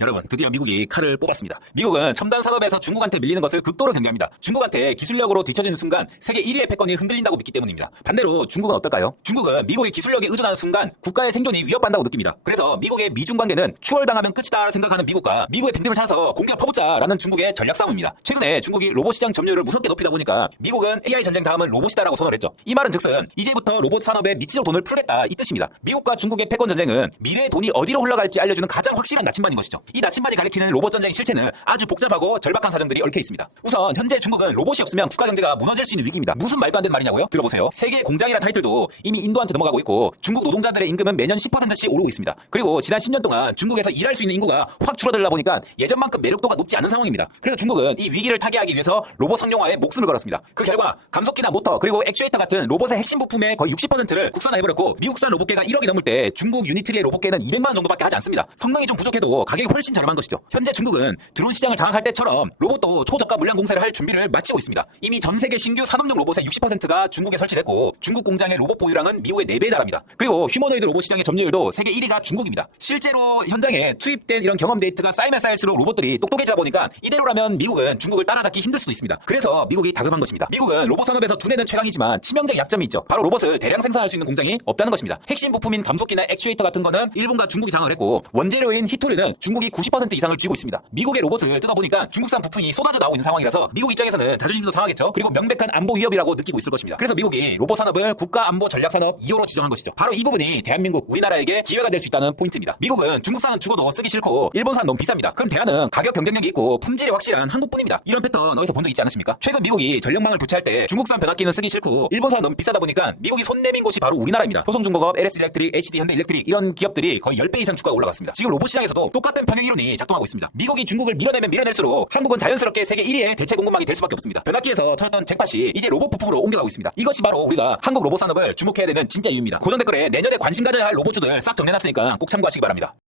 여러분, 드디어 미국이 칼을 뽑았습니다. 미국은 첨단 산업에서 중국한테 밀리는 것을 극도로 경계합니다. 중국한테 기술력으로 뒤처지는 순간 세계 1위의 패권이 흔들린다고 믿기 때문입니다. 반대로 중국은 어떨까요? 중국은 미국의 기술력에 의존하는 순간 국가의 생존이 위협받는다고 느낍니다. 그래서 미국의 미중 관계는 추월당하면 끝이다 생각하는 미국과 미국의 빈틈을 찾아서 공격 퍼붓자라는 중국의 전략 싸움입니다. 최근에 중국이 로봇 시장 점유율을 무섭게 높이다 보니까 미국은 AI 전쟁 다음은 로봇이다라고 선언을 했죠. 이 말은 즉슨 이제부터 로봇 산업에 미치도록 돈을 풀겠다 이 뜻입니다. 미국과 중국의 패권 전쟁은 미래의 돈이 어디로 흘러갈지 알려주는 가장 확실한 나침반인 것이죠. 이 나침반이 가리키는 로봇 전쟁의 실체는 아주 복잡하고 절박한 사정들이 얽혀 있습니다. 우선 현재 중국은 로봇이 없으면 국가 경제가 무너질 수 있는 위기입니다. 무슨 말도 안 되는 말이냐고요? 들어보세요. 세계 공장이라는 타이틀도 이미 인도한테 넘어가고 있고 중국 노동자들의 임금은 매년 10%씩 오르고 있습니다. 그리고 지난 10년 동안 중국에서 일할 수 있는 인구가 확 줄어들다 보니까 예전만큼 매력도가 높지 않은 상황입니다. 그래서 중국은 이 위기를 타개하기 위해서 로봇 상용화에 목숨을 걸었습니다. 그 결과 감속기나 모터 그리고 액추에이터 같은 로봇의 핵심 부품의 거의 60%를 국산화해버렸고 미국산 로봇계가 1억이 넘을 때 중국 유니트리의 로봇계는 200만 원 정도밖에 하지 않습니다. 성능이 좀 부족해도 가격이 훨씬 저렴한 것이죠. 현재 중국은 드론 시장을 장악할 때처럼 로봇도 초저가 물량 공세를 할 준비를 마치고 있습니다. 이미 전 세계 신규 산업용 로봇의 60%가 중국에 설치됐고 중국 공장의 로봇 보유량은 미국의 4배에 달합니다. 그리고 휴머노이드 로봇 시장의 점유율도 세계 1위가 중국입니다. 실제로 현장에 투입된 이런 경험 데이터가 쌓이면 쌓일수록 로봇들이 똑똑해지다 보니까 이대로라면 미국은 중국을 따라잡기 힘들 수도 있습니다. 그래서 미국이 다급한 것입니다. 미국은 로봇 산업에서 두뇌는 최강이지만 치명적 약점이 있죠. 바로 로봇을 대량 생산할 수 있는 공장이 없다는 것입니다. 핵심 부품인 감속기나 액추에이터 같은 거는 일본과 중국이 장악을 했고 원재료인 히토류는 중국이 90% 이상을 쥐고 있습니다. 미국의 로봇을 뜯어보니까 중국산 부품이 쏟아져 나오고 있는 상황이라서 미국 입장에서는 자존심도 상하겠죠. 그리고 명백한 안보 위협이라고 느끼고 있을 것입니다. 그래서 미국이 로봇 산업을 국가 안보 전략 산업 2호로 지정한 것이죠. 바로 이 부분이 대한민국 우리나라에게 기회가 될 수 있다는 포인트입니다. 미국은 중국산은 죽어도 쓰기 싫고 일본산 너무 비쌉니다. 그럼 대안은 가격 경쟁력이 있고 품질이 확실한 한국뿐입니다. 이런 패턴 어디서 본 적 있지 않으십니까? 최근 미국이 전력망을 교체할 때 중국산 변압기는 쓰기 싫고 일본산 너무 비싸다 보니까 미국이 손 내민 곳이 바로 우리나라입니다. 효성중공업, LS 일렉트릭, HD 현대일렉트릭 이런 기업들이 거의 10배 이상 주가가 올라갔습니다. 지금 로봇 시장에서도 똑같은 평행이론이 작동하고 있습니다. 미국이 중국을 밀어내면 밀어낼수록 한국은 자연스럽게 세계 1위의 대체 공급망이 될 수밖에 없습니다. 변압기에서 찾았던 잭팟이 이제 로봇 부품으로 옮겨가고 있습니다. 이것이 바로 우리가 한국 로봇 산업을 주목해야 되는 진짜 이유입니다. 고정 댓글에 내년에 관심 가져야 할 로봇주들 싹 정리해놨으니까 꼭 참고하시기 바랍니다.